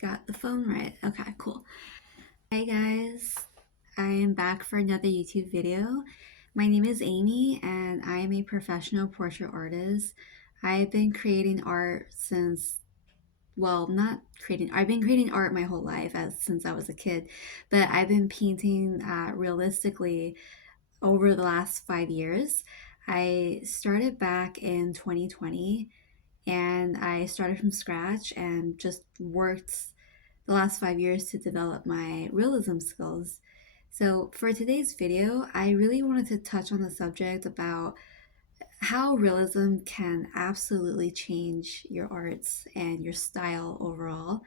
Got the phone right. Okay, cool. Hey guys, I am back for another YouTube video. My name is Amy and I am a professional portrait artist. I've been creating art since, well, not creating, I've been creating art my whole life since I was a kid, but I've been painting realistically over the last 5 years. I started back in 2020 and I started from scratch and just worked the last 5 years to develop my realism skills. So, for today's video, I really wanted to touch on the subject about how realism can absolutely change your arts and your style overall.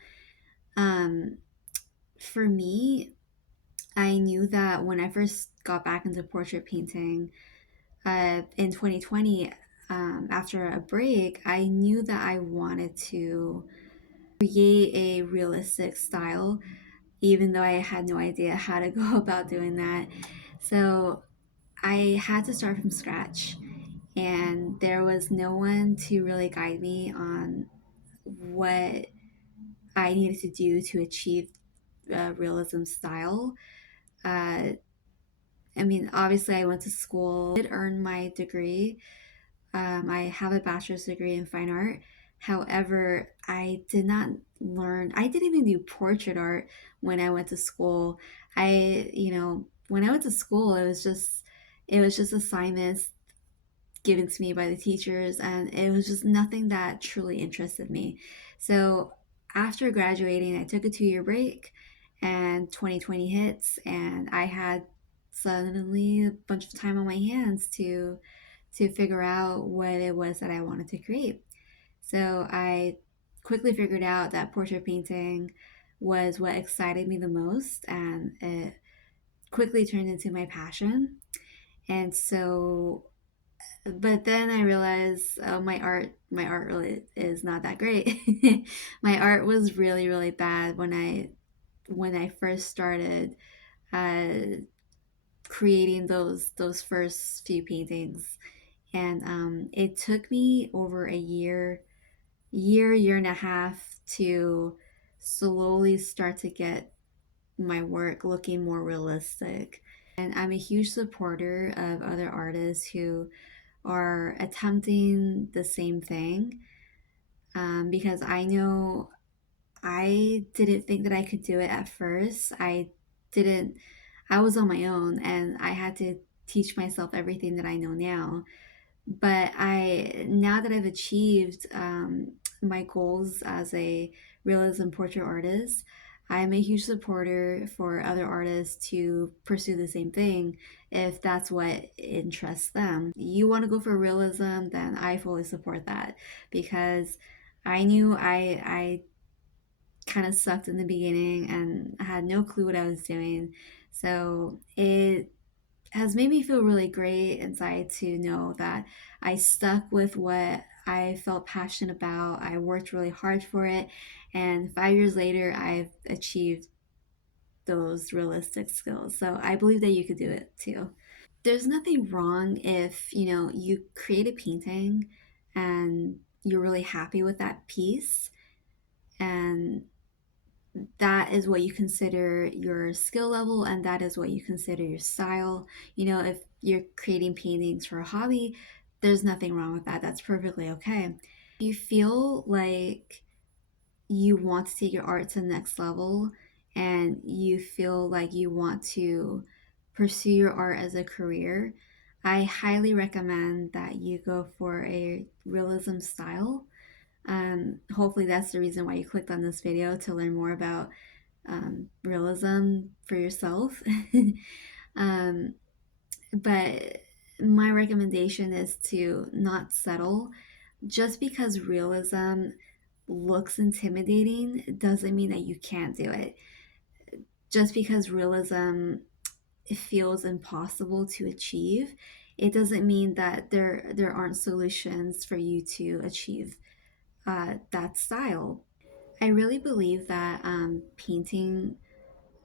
Um, for me, I knew that when I first got back into portrait painting in 2020, after a break, I knew that I wanted to create a realistic style even though I had no idea how to go about doing that. So I had to start from scratch, and there was no one to really guide me on what I needed to do to achieve realism style. Uh, I mean, obviously, I went to school, did earn my degree. I have a bachelor's degree in fine art. However, I did not learn, I didn't even do portrait art when I went to school. When I went to school, it was just assignments given to me by the teachers, and it was just nothing that truly interested me. So after graduating, I took a 2 year break, and 2020 hits, and I had suddenly a bunch of time on my hands to figure out what it was that I wanted to create. So I quickly figured out that portrait painting was what excited me the most, and it quickly turned into my passion. And so, but then I realized, oh, my art really is not that great. My art was really, really bad when I first started uh, creating those first few paintings, and it took me over a year and a half to slowly start to get my work looking more realistic. And I'm a huge supporter of other artists who are attempting the same thing, because I know I didn't think that I could do it at first. Didn't, I was on my own and I had to teach myself everything that I know now. But now that I've achieved my goals as a realism portrait artist, I'm a huge supporter for other artists to pursue the same thing if that's what interests them. You want to go for realism, then I fully support that, because I knew I kind of sucked in the beginning and I had no clue what I was doing. So it has made me feel really great inside to know that I stuck with what I felt passionate about. I worked really hard for it, and 5 years later, I've achieved those realistic skills. So I believe that you could do it too. There's nothing wrong if, you create a painting and you're really happy with that piece, and that is what you consider your skill level, and that is what you consider your style. If you're creating paintings for a hobby, there's nothing wrong with that. That's perfectly okay. If you feel like you want to take your art to the next level and you feel like you want to pursue your art as a career, I highly recommend that you go for a realism style. Hopefully, that's the reason why you clicked on this video, to learn more about realism for yourself. um, but my recommendation is to not settle. Just because realism looks intimidating doesn't mean that you can't do it. Just because realism feels impossible to achieve, it doesn't mean that there aren't solutions for you to achieve that style. I really believe that painting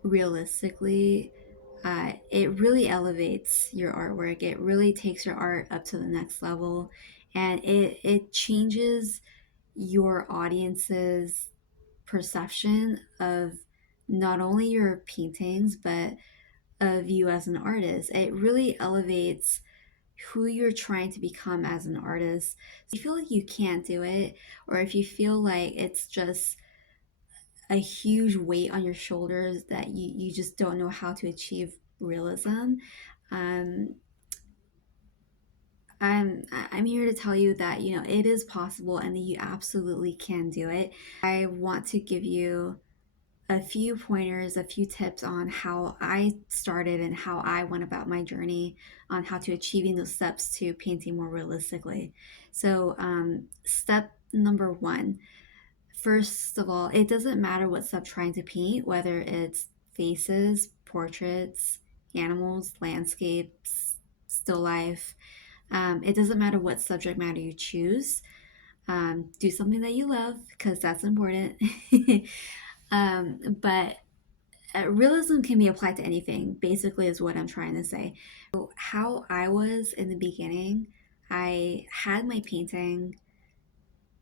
realistically, it really elevates your artwork. It really takes your art up to the next level, and it changes your audience's perception of not only your paintings, but of you as an artist. It really elevates who you're trying to become as an artist. So if you feel like you can't do it, or if you feel like it's just a huge weight on your shoulders that you just don't know how to achieve realism, um, I'm here to tell you that it is possible and that you absolutely can do it. I want to give you a few pointers, a few tips on how I started and how I went about my journey on how to achieving those steps to painting more realistically. So, step number one, first of all, it doesn't matter what step trying to paint, whether it's faces, portraits, animals, landscapes, still life. It doesn't matter what subject matter you choose. Do something that you love because that's important. But realism can be applied to anything, basically, is what I'm trying to say. So, how I was in the beginning, I had my painting.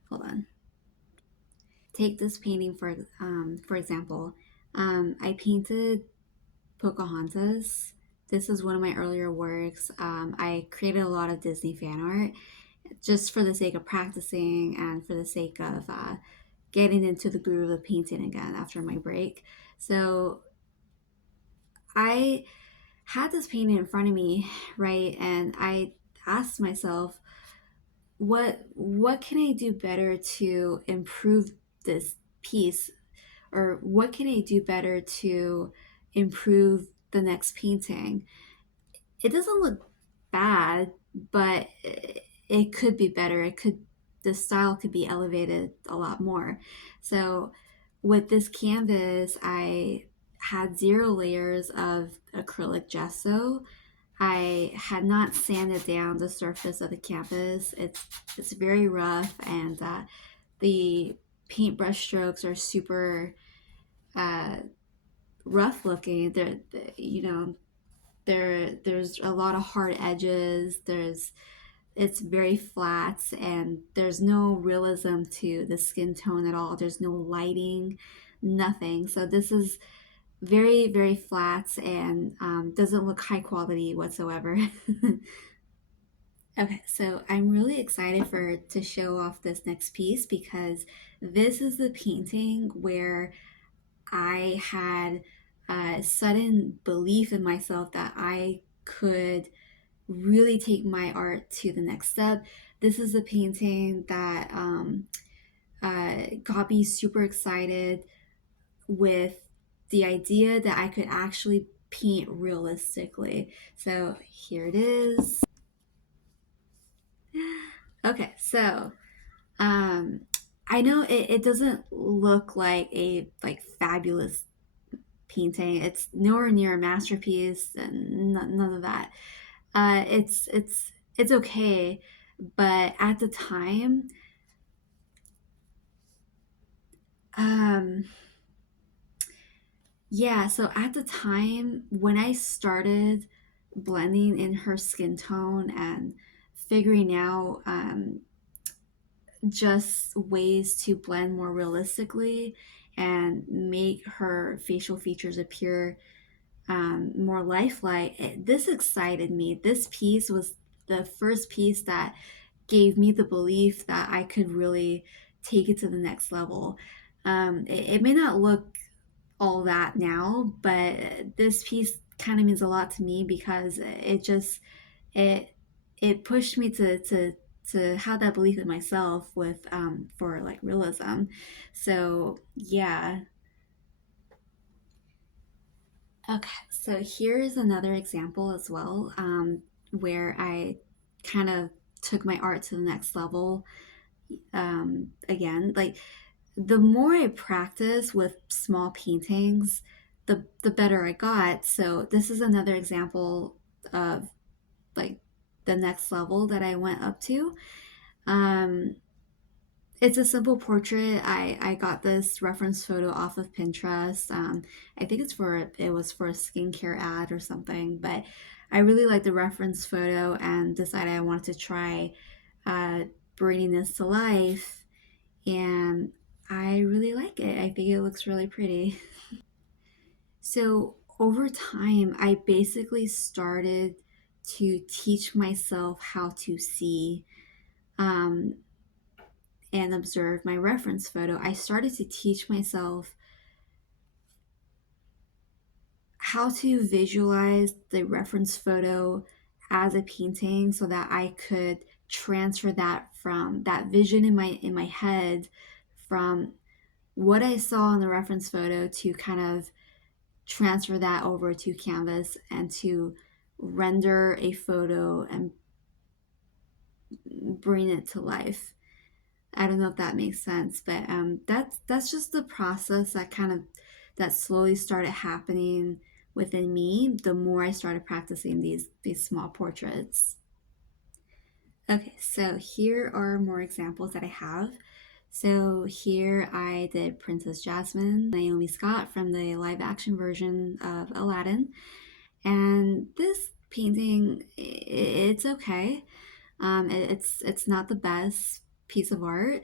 Hold on. Take this painting for example. I painted Pocahontas. This is one of my earlier works. I created a lot of Disney fan art just for the sake of practicing and for the sake of getting into the groove of painting again after my break. So I had this painting in front of me, right? And I asked myself, what can I do better to improve this piece? Or what can I do better to improve the next painting? It doesn't look bad, but it could be better. The style could be elevated a lot more. So with this canvas, I had 0 layers of acrylic gesso. I had not sanded down the surface of the canvas. It's very rough, and the paintbrush strokes are super uh, rough looking. There's a lot of hard edges. It's very flat, and there's no realism to the skin tone at all. There's no lighting, nothing. So this is very, very flat and doesn't look high quality whatsoever. Okay, so I'm really excited for to show off this next piece because this is the painting where I had a sudden belief in myself that I could really take my art to the next step. This is a painting that got me super excited with the idea that I could actually paint realistically. So here it is. Okay, so um, I know it doesn't look like a fabulous painting. It's nowhere near a masterpiece and none of that. It's okay, but at the time, um, yeah. So at the time when I started blending in her skin tone and figuring out just ways to blend more realistically and make her facial features appear more lifelike. This excited me. This piece was the first piece that gave me the belief that I could really take it to the next level. It may not look all that now, but this piece kind of means a lot to me because it it pushed me to have that belief in myself with for like realism. So yeah. Okay, so here's another example as well, where I kind of took my art to the next level. Again, like the more I practice with small paintings, the better I got. So this is another example of like the next level that I went up to. Um, it's a simple portrait. I got this reference photo off of Pinterest. I think it was for a skincare ad or something, but I really liked the reference photo and decided I wanted to try uh, bringing this to life. And I really like it. I think it looks really pretty. So over time, I basically started to teach myself how to see um, and observe my reference photo. I started to teach myself how to visualize the reference photo as a painting so that I could transfer that from that vision in my head from what I saw in the reference photo to kind of transfer that over to canvas and to render a photo and bring it to life. I don't know if that makes sense, but that's just the process that kind of that slowly started happening within me. The more I started practicing these small portraits. Okay, so here are more examples that I have. So here I did Princess Jasmine, Naomi Scott from the live action version of Aladdin, and this painting it's okay. It's not the best piece of art,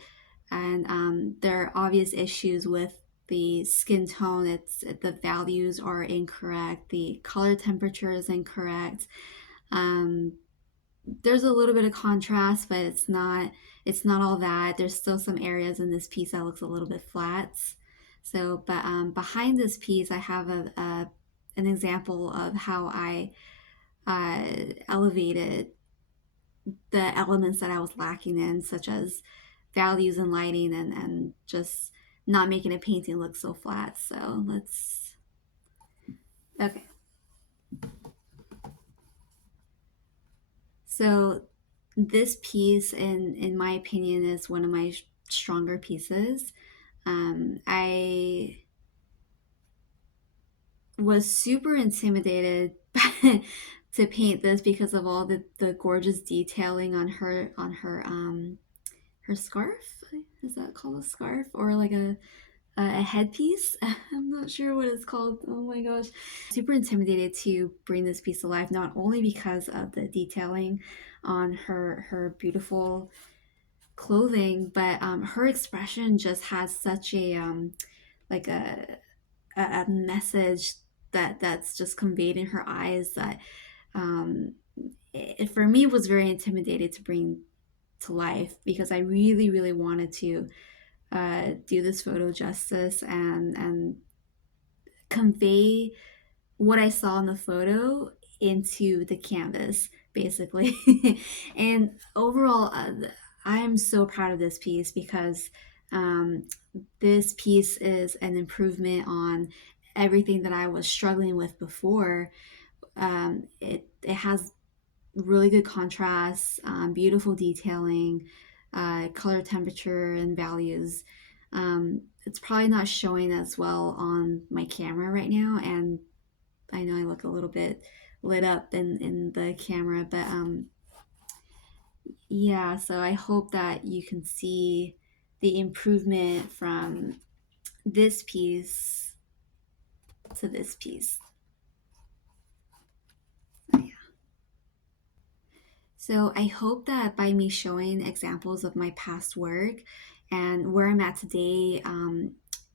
and there are obvious issues with the skin tone. The values are incorrect. The color temperature is incorrect. Um, there's a little bit of contrast, but it's not all that. There's still some areas in this piece that looks a little bit flat. So, but behind this piece, I have an example of how I elevated the elements that I was lacking in, such as values and lighting, and just not making a painting look so flat. So let's, okay. So this piece, in my opinion, is one of my stronger pieces. I was super intimidated to paint this because of all the gorgeous detailing on her scarf. Is that called a scarf or like a headpiece? I'm not sure what it's called. Oh my gosh. Super intimidated to bring this piece to life, not only because of the detailing on her beautiful clothing, but her expression just has such a like a message that's just conveyed in her eyes that um, it for me was very intimidated to bring to life because I really really wanted to do this photo justice and convey what I saw in the photo into the canvas, basically. And overall, I am so proud of this piece because um, this piece is an improvement on everything that I was struggling with before. It has really good contrast, beautiful detailing, color temperature, and values. It's probably not showing as well on my camera right now, and I know I look a little bit lit up in the camera, but yeah, so I hope that you can see the improvement from this piece to this piece. So I hope that by me showing examples of my past work and where I'm at today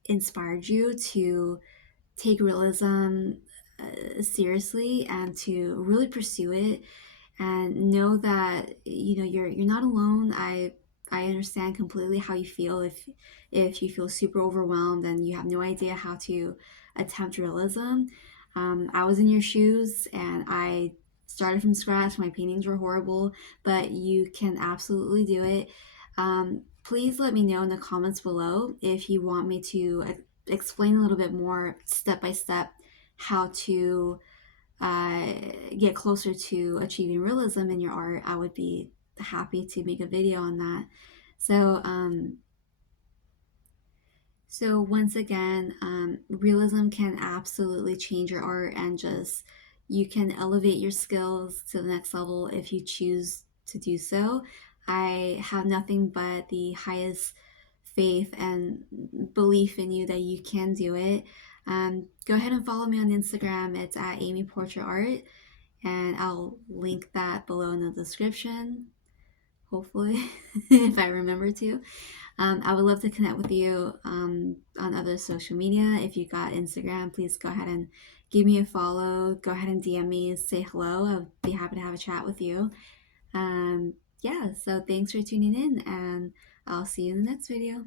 inspired you to take realism seriously and to really pursue it and know that you're not alone. I understand completely how you feel if you feel super overwhelmed and you have no idea how to attempt realism. I was in your shoes and I started from scratch. My paintings were horrible, but you can absolutely do it. Please let me know in the comments below if you want me to explain a little bit more step by step how to uh, get closer to achieving realism in your art. I would be happy to make a video on that. So, so once again, realism can absolutely change your art and just you can elevate your skills to the next level if you choose to do so. I have nothing but the highest faith and belief in you that you can do it. Go ahead and follow me on Instagram. It's at Amy Portrait Art, and I'll link that below in the description, hopefully, if I remember to. I would love to connect with you on other social media. If you got Instagram, please go ahead and give me a follow. Go ahead and DM me, say hello. I'll be happy to have a chat with you. Um, yeah, so thanks for tuning in, and I'll see you in the next video.